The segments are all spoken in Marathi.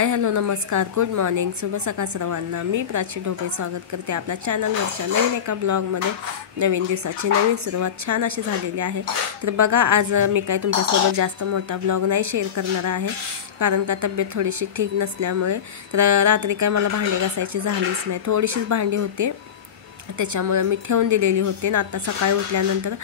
हाय हॅलो नमस्कार गुड मॉर्निंग शुभ सकाळ सर्वांना। मी प्राची ढोबळे स्वागत करते आपल्या चॅनलवरच्या नवीन एका ब्लॉगमध्ये। नवीन दिवसाची नवीन सुरुवात छान अशी झालेली आहे। तर बघा आज मी काय तुमच्यासोबत जास्त मोठा ब्लॉग नाही शेअर करणार आहे, कारण का तब्येत थोडीशी ठीक नसल्यामुळे। तर रात्री काय मला भांडी घासायची झालीच नाही, थोडीशीच भांडी होते त्याच्यामुळे मी ठेवून दिलेली होती ना, आता सकाळी उठल्यानंतर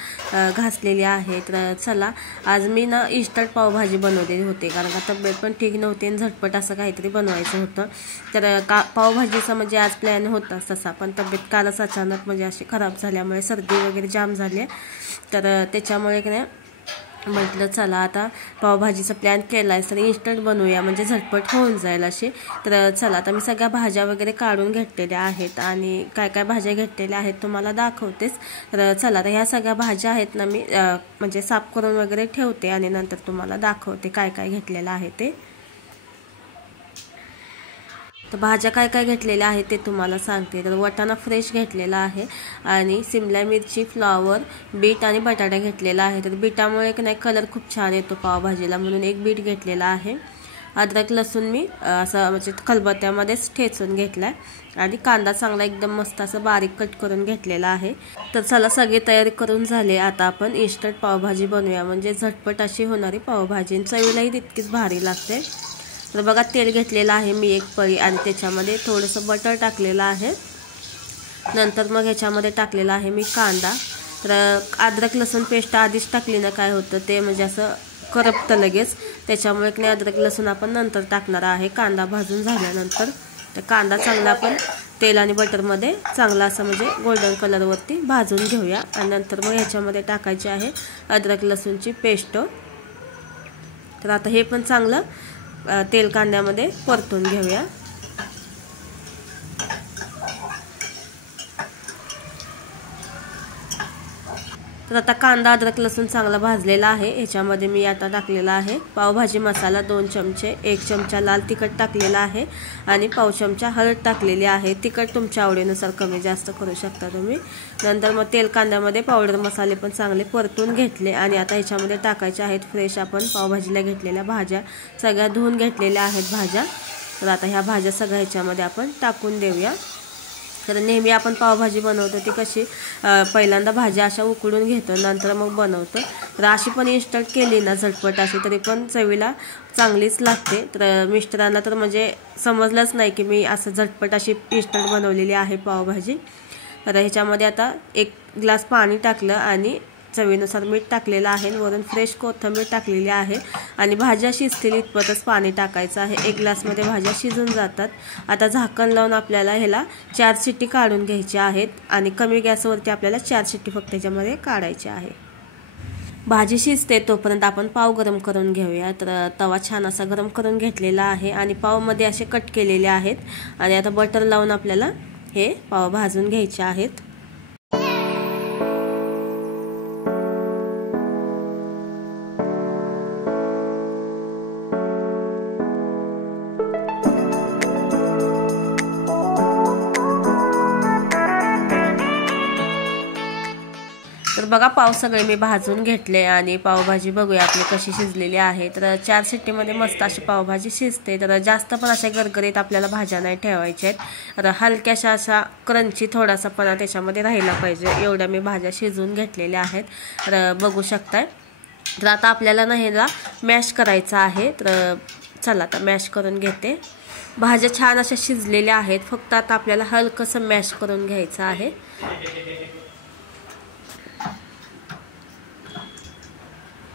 घासलेली आहे। तर चला आज मी ना इन्स्टंट पावभाजी बनवलेली होती, कारण का तब्येत पण ठीक नव्हती आणि झटपट असं काहीतरी बनवायचं होतं। तर पावभाजीचा म्हणजे आज प्लॅन होता तसा, पण तब्येत कालच अचानक म्हणजे अशी खराब झाल्यामुळे सर्दी वगैरे जाम झाली, तर त्याच्यामुळे की नाही म्हटलं चला आता पावभाजीचा प्लॅन केलाय तर इन्स्टंट बनवूया, म्हणजे झटपट होऊन जाईल अशी। तर चला आता मी सगळ्या भाज्या वगैरे काढून घेतलेल्या आहेत आणि काय काय भाज्या घेतलेल्या आहेत तुम्हाला दाखवतेच। तर चला आता ह्या सगळ्या भाज्या आहेत ना मी म्हणजे साफ करून वगैरे ठेवते आणि नंतर तुम्हाला दाखवते काय काय घेतलेलं आहे ते। तर भाज्या काय काय घेतलेल्या आहेत ते तुम्हाला सांगते। तर वाटाणा फ्रेश घेतलेला आहे आणि शिमला मिरची, फ्लॉवर, बीट आणि बटाटा घेतलेला आहे। तर बीटामुळे की नाही कलर खूप छान येतो पावभाजीला, म्हणून एक बीट घेतलेला आहे। अद्रक लसूण मी असं म्हणजे खलबत्त्यामध्येच ठेचून घेतलाय आणि कांदा चांगला एकदम मस्त असं बारीक कट करून घेतलेला आहे। तर चला सगळी तयारी करून झाली, आता आपण इन्स्टंट पावभाजी बनवूया, म्हणजे झटपट अशी होणारी पावभाजी, चवीलाही तितकीच भारी लागते। तर बघा तेल घेतलेलं आहे मी एक पळी आणि त्याच्यामध्ये थोडंसं बटर टाकलेलं आहे। नंतर मग ह्याच्यामध्ये टाकलेला आहे मी कांदा। तर अद्रक लसूण पेस्ट आधीच टाकली ना काय होतं ते म्हणजे असं करपतं लगेच, त्याच्यामुळे की अद्रक लसूण आपण नंतर टाकणार आहे कांदा भाजून झाल्यानंतर। तर कांदा चांगला आपण तेल आणि बटरमध्ये चांगला असं म्हणजे गोल्डन कलरवरती भाजून घेऊया आणि नंतर मग ह्याच्यामध्ये टाकायची आहे अद्रक लसूणची पेस्ट। तर आता हे पण चांगलं तेल कांद्यामध्ये परतून घेऊया। तर आता कांदा अद्रक लसूण चांगला भाजलेला आहे, ह्याच्यामध्ये मी आता टाकलेला आहे पावभाजी मसाला 2 चमचे, 1 चमचा लाल तिखट टाकलेला आहे आणि पाव चमचा हळद टाकलेली आहे। तिखट तुमच्या आवडीनुसार कमी जास्त करू शकता तुम्ही। नंतर मग तेल कांद्यामध्ये पावडर मसाले पण चांगले परतून घेतले आणि आता ह्याच्यामध्ये टाकायचे आहेत फ्रेश आपण पावभाजीला घेतलेल्या भाज्या, सगळ्या धुवून घेतलेल्या आहेत भाज्या। तर आता ह्या भाज्या सगळ्या ह्याच्यामध्ये आपण टाकून देऊया। तर नेहमी आपण पावभाजी बनवतो ती कशी पहिल्यांदा भाज्या अशा उकडून घेतो नंतर मग बनवतो, तर अशी पण इन्स्टंट केली ना झटपट अशी तरी पण चवीला चांगलीच लागते। तर मिस्टरांना तर म्हणजे समजलंच नाही की मी असं झटपट अशी इन्स्टंट बनवलेली आहे पावभाजी। तर ह्याच्यामध्ये आता 1 ग्लास पाणी टाकलं आणि चवीनुसार मीठ टाकलेलं आहे, वरून फ्रेश कोथिंबीर टाकलेली आहे आणि भाज्या शिजतील इतपतच पाणी टाकायचं आहे। 1 ग्लासमध्ये भाज्या शिजून जातात। आता झाकण लावून आपल्याला ह्याला 4 शिट्टी काढून घ्यायच्या आहेत आणि कमी गॅसवरती आपल्याला 4 शिट्टी फक्त ह्याच्यामध्ये काढायची आहे। भाजी शिजते तोपर्यंत आपण पाव गरम करून घेऊया। तर तवा छान असा गरम करून घेतलेला आहे आणि पावमध्ये असे कट केलेले आहेत आणि आता बटर लावून आपल्याला हे पाव भाजून घ्यायचे आहेत। तर बघा पाव सगळे मी भाजून घेतले आणि पावभाजी बघूया आपली कशी शिजलेली आहे। तर 4 शिट्टीमध्ये मस्त अशी पावभाजी शिजते। तर जास्त पण अशा गरगरीत आपल्याला भाज्या नाही ठेवायच्या आहेत, तर हलक्याशा अशा क्रंची थोडासा पणा त्याच्यामध्ये राहिला पाहिजे एवढ्या मी भाज्या शिजवून घेतलेल्या आहेत। तर बघू शकताय। तर आता आपल्याला ना ह्याला मॅश करायचं आहे, तर चला आता मॅश करून घेते। भाज्या छान अशा शिजलेल्या आहेत, फक्त आता आपल्याला हलकंसं मॅश करून घ्यायचं आहे।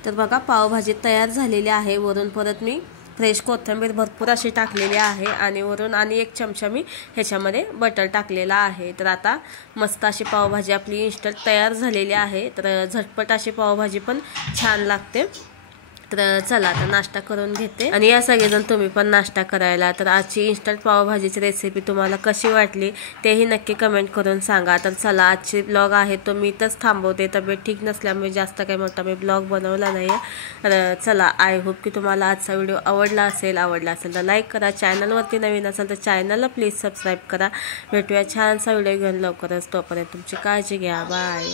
तर बघा पावभाजी तयार झालेली आहे। वरून परत मी फ्रेश कोथिंबीर भरपूर अशी टाकलेली आहे आणि वरून आणि 1 चमचा मी ह्याच्यामध्ये बटर टाकलेला आहे। तर आता मस्त अशी पावभाजी आपली इन्स्टंट तयार झालेली आहे। तर झटपट अशी पावभाजी पण छान लागते। तर चला आता नाश्ता करून घेते आणि या सगळेजण तुम्ही पण नाश्ता करायला। तर आजची इन्स्टंट पावभाजीची रेसिपी तुम्हाला कशी वाटली तेही नक्की कमेंट करून सांगा। तर चला आजची ब्लॉग आहे तो मी इथंच थांबवते, तब्येत ठीक नसल्यामुळे जास्त काही मोठा मी ब्लॉग बनवला नाही। तर चला आय होप की तुम्हाला आजचा व्हिडिओ आवडला असेल तर लाईक करा, चॅनलवरती नवीन असेल तर चॅनलला प्लीज सबस्क्राईब करा। भेटूया छानसा व्हिडिओ घेऊन लवकरच, तोपर्यंत तुमची काळजी घ्या, बाय।